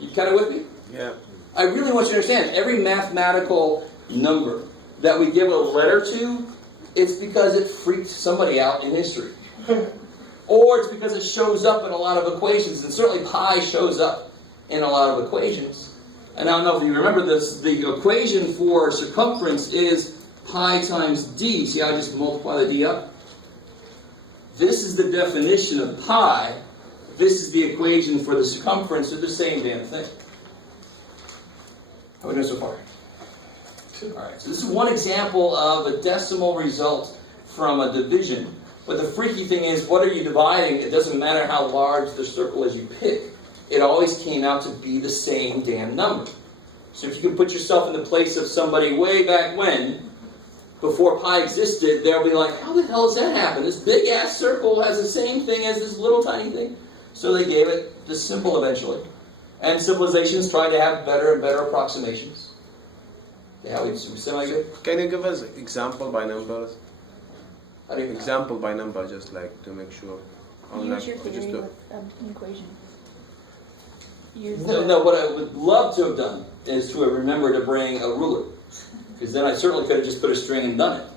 You kind of with me? Yeah. I really want you to understand, every mathematical number that we give a letter to, it's because it freaked somebody out in history. Or it's because it shows up in a lot of equations, and certainly pi shows up in a lot of equations. And I don't know if you remember this, the equation for circumference is pi times d. See how I just multiply the d up? This is the definition of pi. This is the equation for the circumference of the same damn thing. How are we doing so far? Alright, so this is one example of a decimal result from a division. But the freaky thing is, what are you dividing? It doesn't matter how large the circle is you pick. It always came out to be the same damn number. So if you can put yourself in the place of somebody way back when, before pi existed, they'll be like, how the hell does that happen? This big-ass circle has the same thing as this little tiny thing. So they gave it the symbol eventually. And civilizations tried to have better and better approximations. Yeah, we semi good. Can you give us example by numbers? How do you Example by number, just like to make sure. Use your theory with an equation. Use No, what I would love to have done is to have remembered to bring a ruler. Because then I certainly could have just put a string and done it.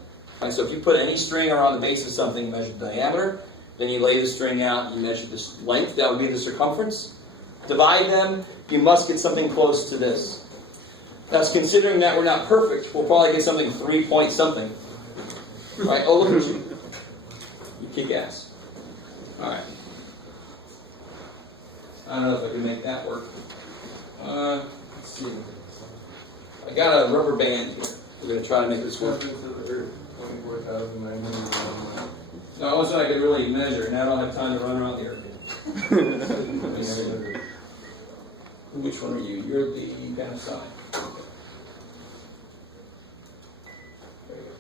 Right, so if you put any string around the base of something, measure the diameter, then you lay the string out, you measure the length, that would be the circumference. Divide them, you must get something close to this. That's considering that we're not perfect, we'll probably get something 3 point something. Right? Oh, look at you. You kick ass. Alright. I don't know if I can make that work. Let's see. I got a rubber band here. We're going to try to make this work. 24,991. No, I was I could really measure. Now I don't have time to run around the airplane. Which one are you? You're the kind of side. There you go.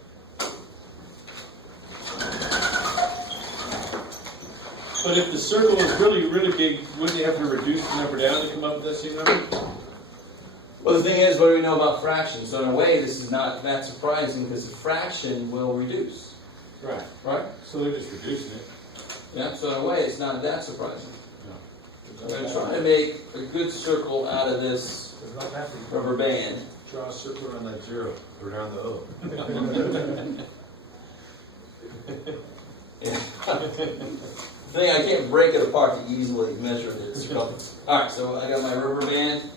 But if the circle is really, really big, wouldn't you have to reduce the number down to come up with that same number? Well, the thing is, what do we know about fractions? So in a way, this is not that surprising because a fraction will reduce. Right. Right? So they're just reducing it. Yeah, so in a way, it's not that surprising. I'm going to try to make a good circle out of this rubber band. Draw a circle around that zero, around the O. Thing I can't break it apart to easily measure its circumference. Alright, so I got my rubber band.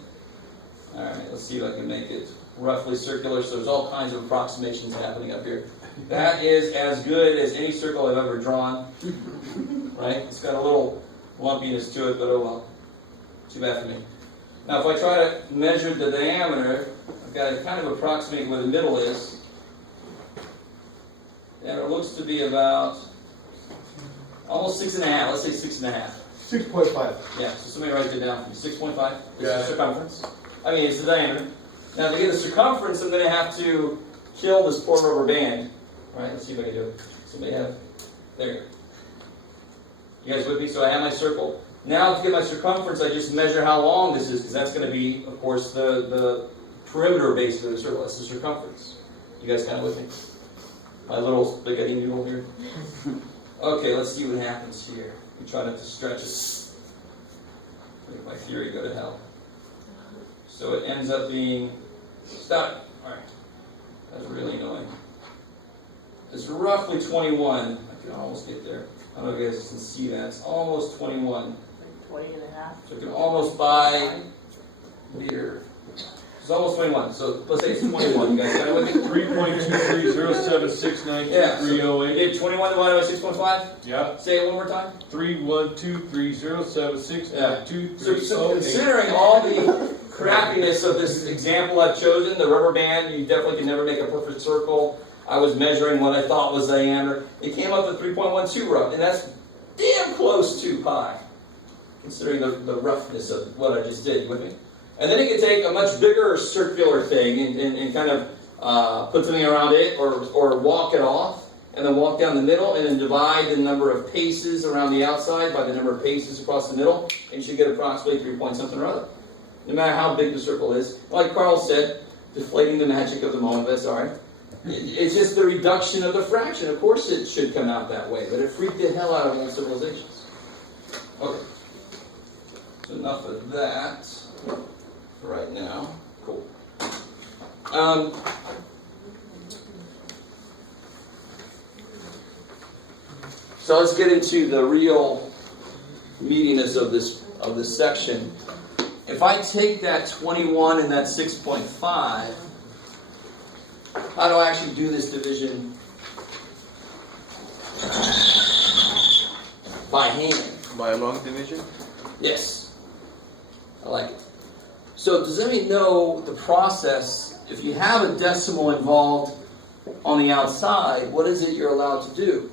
Alright, let's see if I can make it roughly circular. So there's all kinds of approximations happening up here. That is as good as any circle I've ever drawn. Right? It's got a little lumpiness to it, but oh well. Too bad for me. Now if I try to measure the diameter, I've got to kind of approximate where the middle is. And it looks to be about almost 6.5. Let's say 6.5. 6.5. Yeah, so somebody write that down for me. 6.5 is Yeah. the circumference. I mean, it's the diameter. Now to get the circumference, I'm going to have to kill this poor rubber band. Alright, let's see if I can do it. Somebody have, there you go. You guys with me? So I have my circle. Now to get my circumference, I just measure how long this is, because that's going to be, of course, the perimeter base of the circle. That's the circumference. You guys kind of with me? My little spaghetti noodle here. Okay, let's see what happens here. We try not to stretch it. Make my theory go to hell. So it ends up being, stop. All right, that's really annoying. It's roughly 21. I can almost get there. I don't know if you guys can see that. It's almost 21. 20 and a half. So I can almost buy meter. It's almost 21. So let's say it's 21. You guys got it with me? 3.2307692308. Yeah. So you did 21 divided by 6.5? Yeah. Say it one more time. 3.12307692308. So considering all the crappiness of this example I've chosen, the rubber band, you definitely can never make a perfect circle. I was measuring what I thought was diameter. It came up to 3.12 rough, and that's damn close to pi, considering the roughness of what I just did. You with me? And then you can take a much bigger circular thing and kind of put something around it or walk it off, and then walk down the middle, and then divide the number of paces around the outside by the number of paces across the middle, and you should get approximately 3 point something or other. No matter how big the circle is. Like Carl said, deflating the magic of the moment, that's all right. It's just the reduction of the fraction. Of course it should come out that way, but it freaked the hell out of old civilizations. Okay. So enough of that for right now. Cool. So let's get into the real meatiness of this section. If I take that 21 and that 6.5, how do I actually do this division? By hand. By a long division? Yes. I like it. So does anybody know the process? If you have a decimal involved on the outside, what is it you're allowed to do?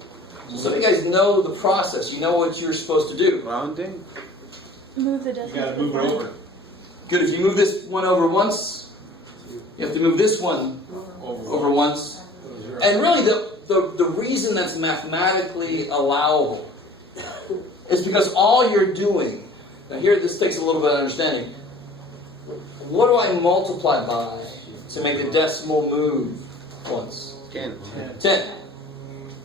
So some of you guys know the process. You know what you're supposed to do. Rounding? Move the You decimal. gotta move it over. Good. If you move this one over once, you have to move this one over once. And really the reason that's mathematically allowable is because all you're doing, now here this takes a little bit of understanding, what do I multiply by to make the decimal move once? 10. 10. I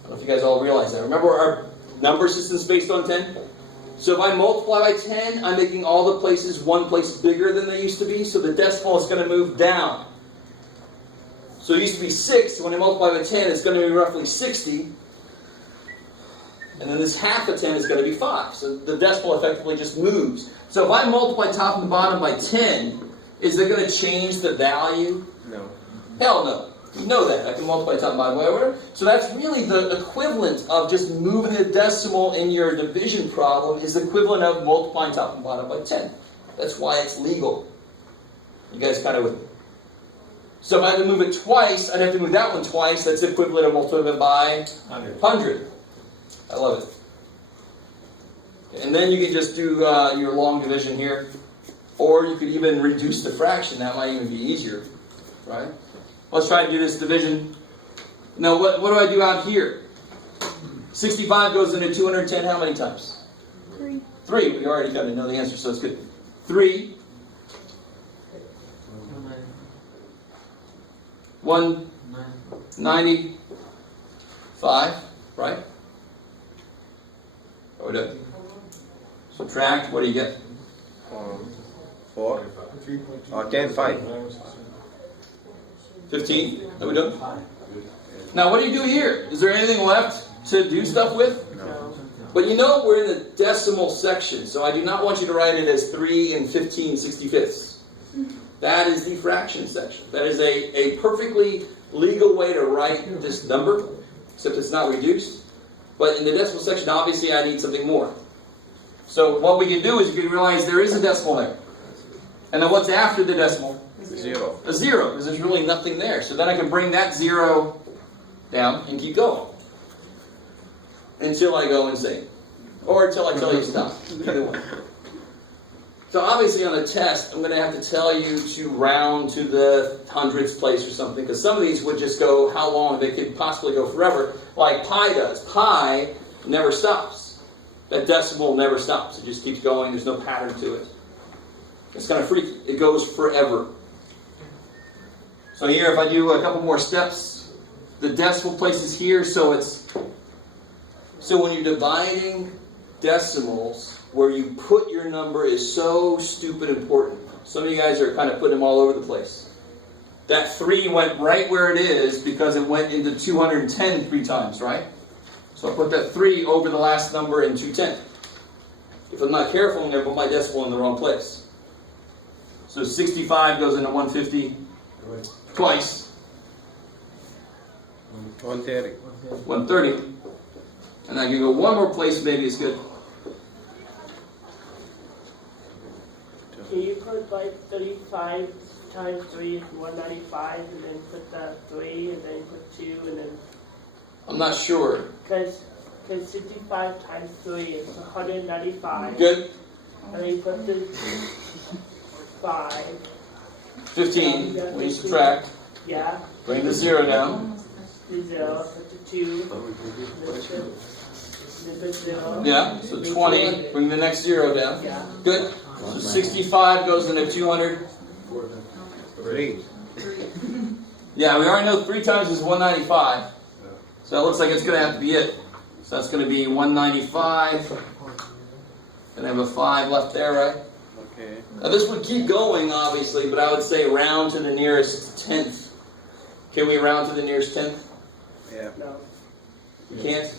don't know if you guys all realize that. Remember our number system's based on 10? So if I multiply by 10, I'm making all the places one place bigger than they used to be, so the decimal is going to move down. So it used to be 6, so when I multiply by 10, it's going to be roughly 60. And then this half of 10 is going to be 5. So the decimal effectively just moves. So if I multiply top and bottom by 10, is it going to change the value? No. Hell no. You know that. I can multiply top and bottom by whatever. So that's really the equivalent of just moving the decimal in your division problem is the equivalent of multiplying top and bottom by 10. That's why it's legal. You guys kind of with me? So if I had to move it twice, I'd have to move that one twice. That's the equivalent of multiplying it by 100. I love it. And then you can just do your long division here. Or you could even reduce the fraction. That might even be easier. Right? Let's try to do this division. Now, what do I do out here? 65 goes into 210 how many times? 3. 3. We already kind of know the answer, so it's good. 3. 195, right? What we do? Subtract, what do you get? 4. 10, 5. 15, that we do? Now what do you do here? Is there anything left to do stuff with? No. But you know we're in the decimal section, so I do not want you to write it as 3 and 15/65. That is the fraction section. That is a perfectly legal way to write this number, except it's not reduced. But in the decimal section, obviously I need something more. So what we can do is you can realize there is a decimal there. And then what's after the decimal? 0. A 0, because there's really nothing there. So then I can bring that 0 down and keep going. Until I go insane. Or until I tell you to stop. Either one. So obviously on the test, I'm going to have to tell you to round to the hundredths place or something, because some of these would just go how long, they could possibly go forever, like pi does. Pi never stops. That decimal never stops. It just keeps going. There's no pattern to it. It's kind of freaky. It goes forever. So here, if I do a couple more steps, the decimal place is here, so when you're dividing decimals, where you put your number is so stupid important. Some of you guys are kind of putting them all over the place. That 3 went right where it is because it went into 210 3 times, right? So I put that 3 over the last number in 210. If I'm not careful, I'm going to put my decimal in the wrong place. So 65 goes into 150 twice. 130. 130. And I can go one more place, maybe it's good. Can you put like 35 times 3 is 195, and then put the 3, and then put 2, and then... I'm not sure. Because 65 times 3 is 195. Good. And then you put the 5. 15. When you subtract, Yeah. bring the 0 down. The 0, put the 2. Then put 0. Yeah, so 20. Bring the next 0 down. Yeah. Good. So 65 goes into 200. 3. Yeah, we already know 3 times is 195. So that looks like it's going to have to be it. So that's going to be 195. Gonna have a 5 left there, right? Okay. Now this would keep going, obviously, but I would say round to the nearest tenth. Can we round to the nearest tenth? Yeah. No. You can't?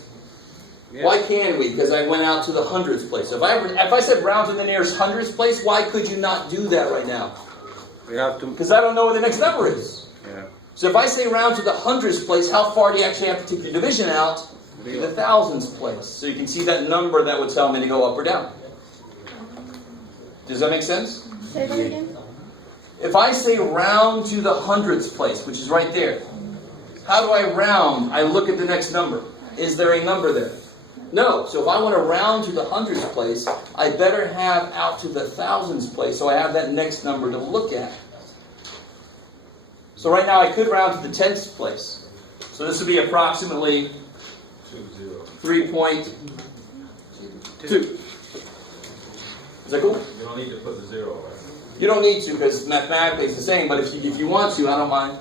Yeah. Why can we? Because I went out to the hundredth place. If I said round to the nearest hundredth place, why could you not do that right now? We have to. Because I don't know where the next number is. Yeah. So if I say round to the hundredth place, how far do you actually have to take the division out? To the thousands place. So you can see that number that would tell me to go up or down. Does that make sense? Say that again? If I say round to the hundredth place, which is right there, how do I round? I look at the next number. Is there a number there? No. So if I want to round to the hundredth place, I better have out to the thousands place so I have that next number to look at. So right now I could round to the tenth place. So this would be approximately 3.2. Is that cool? You don't need to put the 0, right? You don't need to because mathematically it's the same, but if you want to, I don't mind.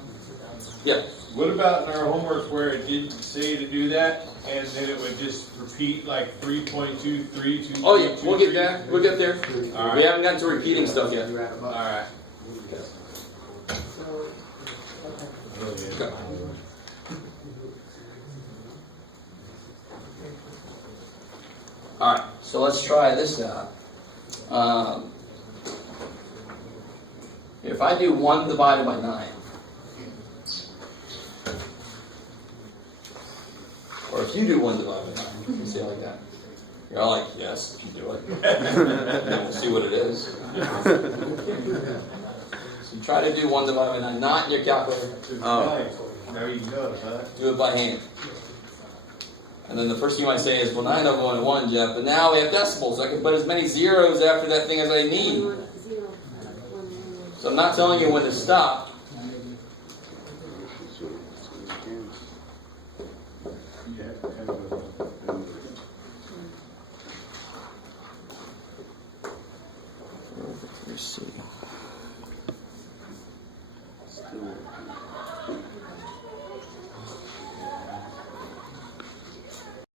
Yeah. What about in our homework where it didn't say to do that, and then it would just repeat like 3.2, 3, 2, Oh yeah, we'll get there. We'll get there. All right. We haven't gotten to repeating stuff yet. All right. Okay. All right, so let's try this out. If I do 1 divided by 9, or if you do 1 divided by 9, you see it like that. You're all like, yes, you do it. And then we'll see what it is. So try to do 1 divided by 9, not in your calculator. Oh. Now you know it, huh? Do it by hand. And then the first thing you might say is, well, 9 don't go into 1, Jeff, but now we have decimals. I can put as many zeros after that thing as I need. So I'm not telling you when to stop. Let's see.